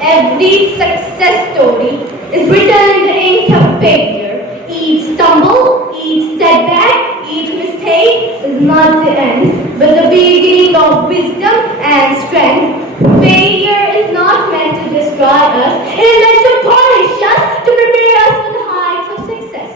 Every success story is written in the ink of failure. Each stumble, each setback, each mistake is not the end, but the beginning of wisdom and strength. Failure is not meant to destroy us, it is meant to polish us, to prepare us for the heights of success.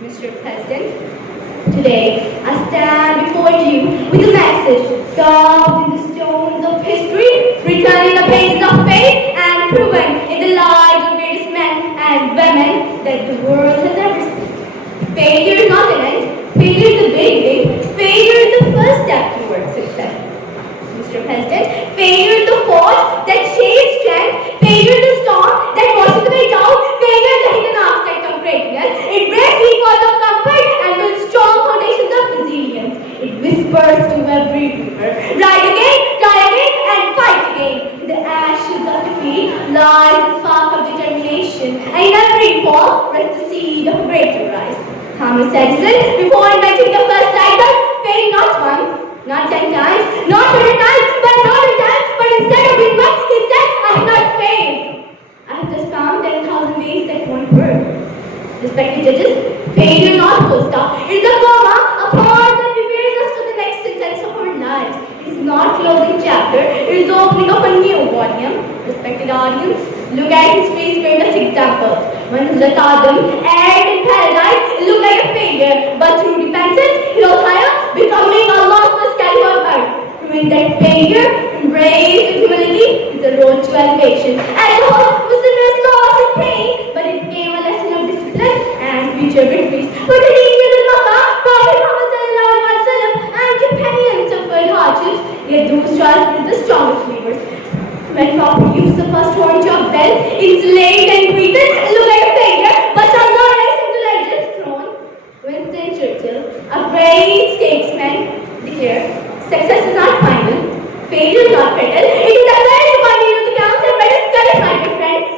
Mr. President, today I stand before you with a message carved in the stones of history, written in the pages of faith, and proven in the lives of greatest men and women that the world has ever seen. Failure is not an end, failure is the beginning, failure is the first step towards success. Mr. President, failure is the force that shapes strength, failure is the storm that washes away doubt, failure is the hidden aspect of greatness. It breaks deep walls of comfort and builds strong foundations of resilience. It whispers to every river, rise again, try again, and fight again. In the ashes of defeat lies the spark of determination, and in every fall rests the seed of a greater rise. Thomas Edison, before inventing the first light bulb, failed not once, not 10 times, not 100 times, but 1,000 times, but instead of being much, he said, I have not failed. I have just found 10,000 ways that won't work. Respected judges, failure is not full stop. It is a comma, a pause that prepares us for the next sentence of our lives. It is not closing chapter, it is the opening of a new volume. Respected audience, look at history's greatest examples. When Hazrat Adam erred in paradise, it looked like a failure, but through repentance, he rose higher, becoming Allah's first caliph on earth. Proving that failure, embraced with humility, is the road to elevation. At home, Muslim was lost in pain, but it became a lesson of discipline and future victories. For the leaders of Makkah, Prophet Muhammad and companions suffered hardships, yet those trials were the strongest believers. When Prophet Yusuf was torn to a bell, enslaved and beaten, it looked like a failure, but Allah raised him to the Egypt's throne. Winston Churchill, a great statesman, declared, success is not final, failure is not fatal, it is the courage to continue to count and better courage, my dear friends.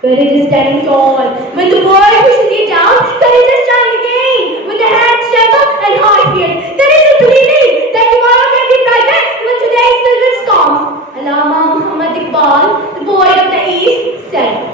But it is standing tall. When the world pushes you down, courage is trying again. When the hands tremble and heart fears, courage is believing that tomorrow can be brighter when today is filled with storms. Allama Muhammad Iqbal, the poet of the East, said,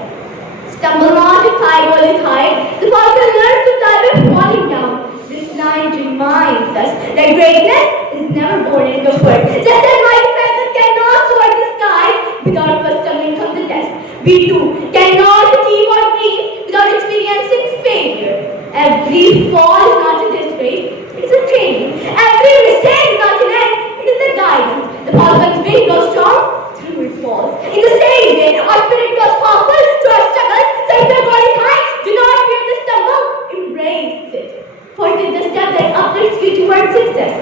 stumble not if high goal is high, the falcon learns to fly by falling down. This line reminds us that greatness is never born in comfort. Just as mighty falcons cannot soar in the sky without first stumbling from the test, we too cannot achieve our dreams without experiencing failure. Every fall is not a disgrace, it is a training. Every mistake is not an end, it is a guidance. The falcon's wing grows strong through its falls. In the same way, our spirit grows powerful through our struggles. So if your goal is high, do not fear the stumble, embrace it. For it is the step that uplifts you towards success.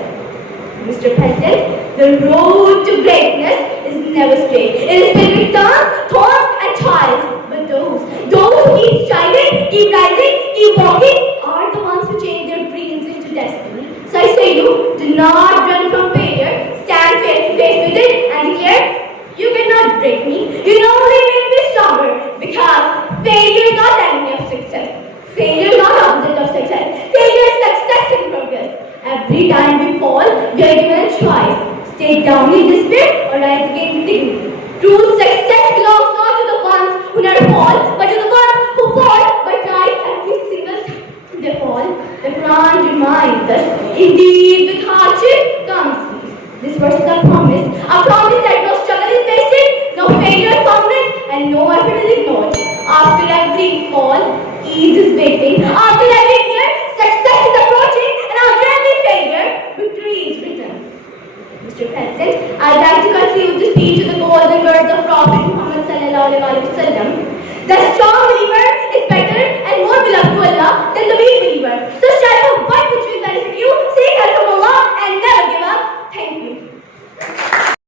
Mr. President, the road to greatness is never straight. It is filled with turns, thorns, and trials. But those who keep striving, keep rising, keep walking, are the ones who change their dreams into destiny. So I say you, do not run from failure. Stand face to face with it and declare, you cannot break me. You can only make me stronger. Because failure is not the enemy of success. Failure is not opposite of success. Failure is success in progress. Every time we fall, we are given a choice. Stay down in despair or rise again with dignity. True success belongs not to the ones who never fall, but to the ones who fall but rise every single time they fall. The Quran reminds us, indeed with hardship comes peace. This verse is a promise that no struggle is wasted, no failure is permanent, and no effort is ignored. After every fall, ease is waiting. After every year, success is approaching, and after every failure, victory is written. Mr. President, I'd like to conclude the speech with the golden words of Prophet Muhammad sallallahu alaihi wasallam. The strong believer is better